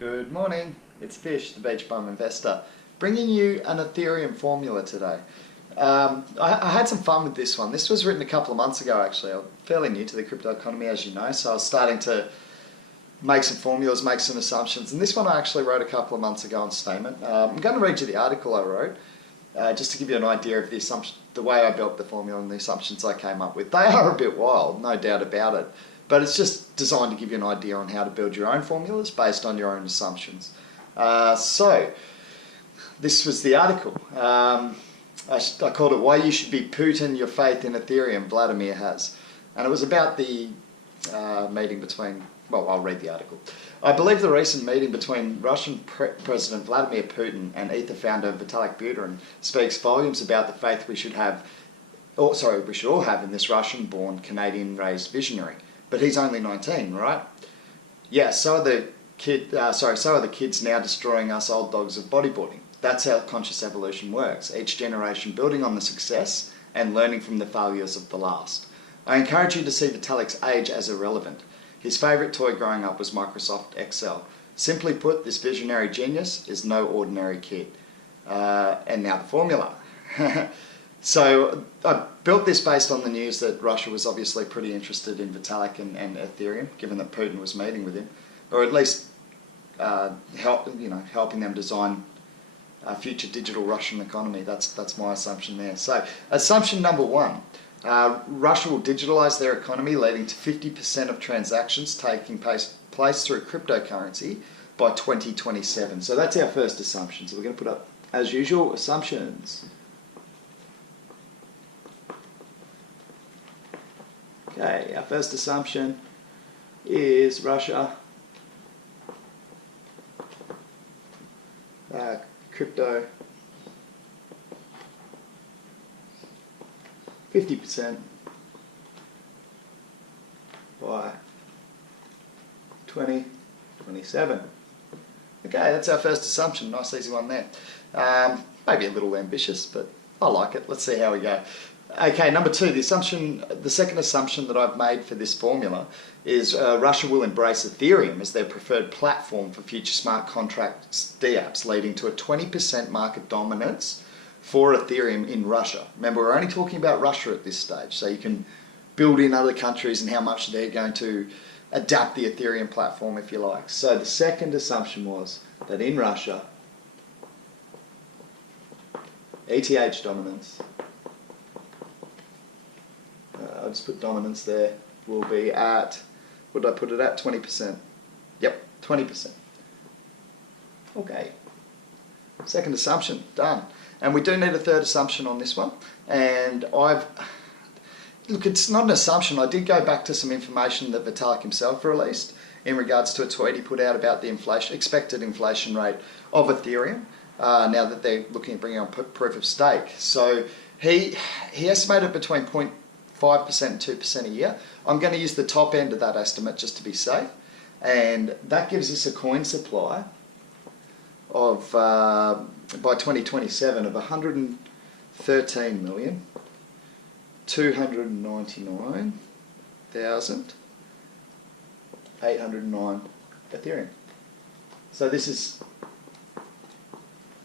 Good morning, it's Fish, the Beach Bum Investor, bringing you an Ethereum formula today. I had some fun with this one. This was written a couple of months ago actually. I'm fairly new to the crypto economy, as you know, so I was starting to make some formulas, make some assumptions, and this one I actually wrote a couple of months ago on statement. I'm going to read you the article I wrote, just to give you an idea of the way I built the formula and the assumptions I came up with. They are a bit wild, no doubt about it. But it's just designed to give you an idea on how to build your own formulas based on your own assumptions. So, this was the article. I called it Why You Should Be Putin Your Faith in Ethereum, Vladimir Has. And it was about the meeting between, well, I'll read the article. I believe the recent meeting between Russian President Vladimir Putin and Ether founder Vitalik Buterin speaks volumes about the faith we should have, we should all have in this Russian-born, Canadian-raised visionary. But he's only 19, right? Yeah, so are the kids now destroying us old dogs of bodyboarding. That's how conscious evolution works. Each generation building on the success and learning from the failures of the last. I encourage you to see Vitalik's age as irrelevant. His favourite toy growing up was Microsoft Excel. Simply put, this visionary genius is no ordinary kid. And now the formula. So I built this based on the news that Russia was obviously pretty interested in Vitalik and Ethereum, given that Putin was meeting with him, or at least helping them design a future digital Russian economy. That's my assumption there. So assumption number one, Russia will digitalize their economy, leading to 50% of transactions taking place through cryptocurrency by 2027. So that's our first assumption. So we're going to put up, as usual, assumptions. Okay, our first assumption is Russia crypto 50% by 2027. Okay, that's our first assumption. Nice easy one there. Maybe a little ambitious, but I like it. Let's see how we go. Okay, number two, the second assumption that I've made for this formula is Russia will embrace Ethereum as their preferred platform for future smart contracts dApps, leading to a 20% market dominance for Ethereum in Russia. Remember, we're only talking about Russia at this stage, so you can build in other countries and how much they're going to adapt the Ethereum platform, if you like. So the second assumption was that in Russia, ETH dominance, I'll just put dominance there, will be at, what did I put it at? 20%. Yep, 20%. Okay. Second assumption, done. And we do need a third assumption on this one. And look, it's not an assumption. I did go back to some information that Vitalik himself released in regards to a tweet he put out about the expected inflation rate of Ethereum, now that they're looking at bringing on proof of stake. So he estimated between 0.5% and 2% a year. I'm going to use the top end of that estimate just to be safe, and that gives us a coin supply of by 2027 of 113,299,809 Ethereum. So this is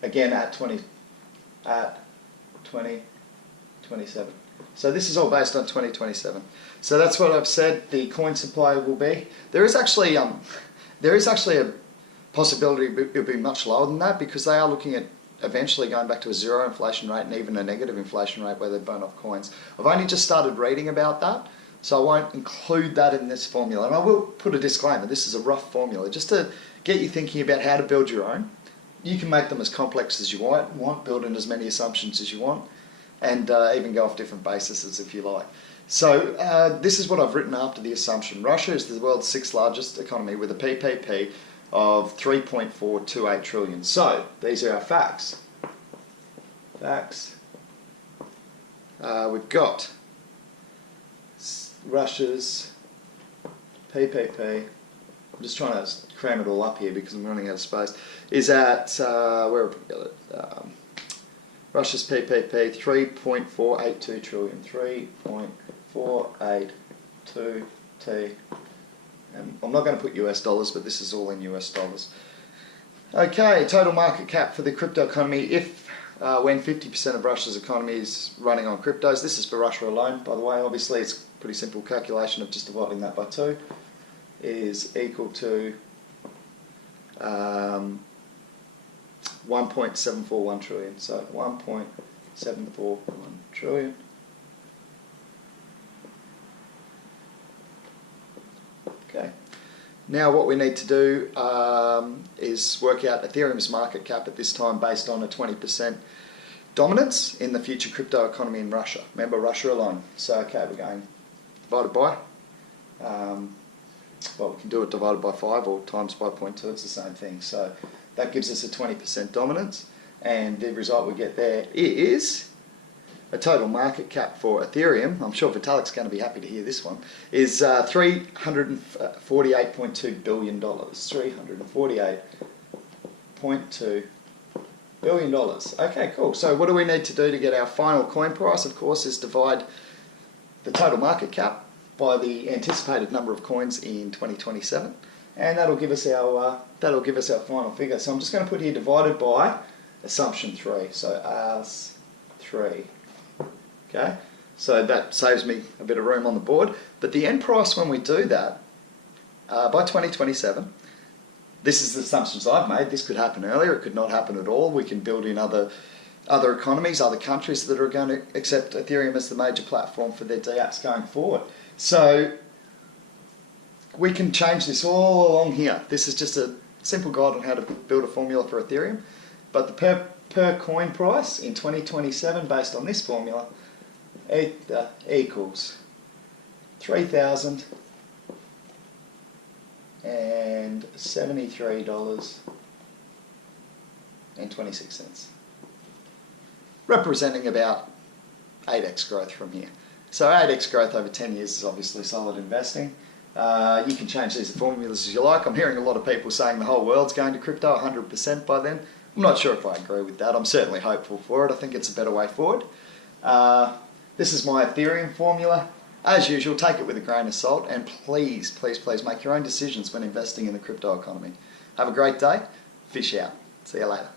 again at 2027. So this is all based on 2027. So that's what I've said the coin supply will be. There is actually a possibility it'll be much lower than that, because they are looking at eventually going back to a zero inflation rate and even a negative inflation rate where they burn off coins. I've only just started reading about that, so I won't include that in this formula. And I will put a disclaimer, this is a rough formula, just to get you thinking about how to build your own. You can make them as complex as you want, build in as many assumptions as you want, and even go off different bases if you like. So this is what I've written after the assumption. Russia is the world's 6th largest economy with a PPP of 3.428 trillion. So these are our facts. We've got Russia's PPP. I'm just trying to cram it all up here because I'm running out of space. Is at where have we got it? Russia's PPP 3.482 trillion. 3.482 T. And I'm not going to put US dollars, but this is all in US dollars. Okay, total market cap for the crypto economy if when 50% of Russia's economy is running on cryptos. This is for Russia alone, by the way. Obviously, it's a pretty simple calculation of just dividing that by 2 is equal to 1.741 trillion. So 1.741 trillion. Okay. Now what we need to do is work out Ethereum's market cap at this time based on a 20% dominance in the future crypto economy in Russia. Remember, Russia alone. So okay, we're going divided by, well, we can do it divided by 5 or times by 0.2, it's the same thing. So that gives us a 20% dominance, and the result we get there is a total market cap for Ethereum, I'm sure Vitalik's going to be happy to hear this one, is $348.2 billion. $348.2 billion. Okay, cool. So what do we need to do to get our final coin price? Of course, is divide the total market cap by the anticipated number of coins in 2027, and that'll give us our final figure. So I'm just going to put here divided by assumption 3. So as 3. Okay, so that saves me a bit of room on the board. But the end price when we do that, by 2027, this is the assumptions I've made. This could happen earlier, it could not happen at all. We can build in other economies, other countries that are going to accept Ethereum as the major platform for their dApps going forward. So we can change this all along here. This is just a simple guide on how to build a formula for Ethereum. But the per coin price in 2027 based on this formula equals $3,073.26, representing about 8x growth from here. So 8x growth over 10 years is obviously solid investing. You can change these formulas as you like. I'm hearing a lot of people saying the whole world's going to crypto 100% by then. I'm not sure if I agree with that. I'm certainly hopeful for it. I think it's a better way forward. This is my Ethereum formula. As usual, take it with a grain of salt, and please, please, please make your own decisions when investing in the crypto economy. Have a great day. Fish out. See you later.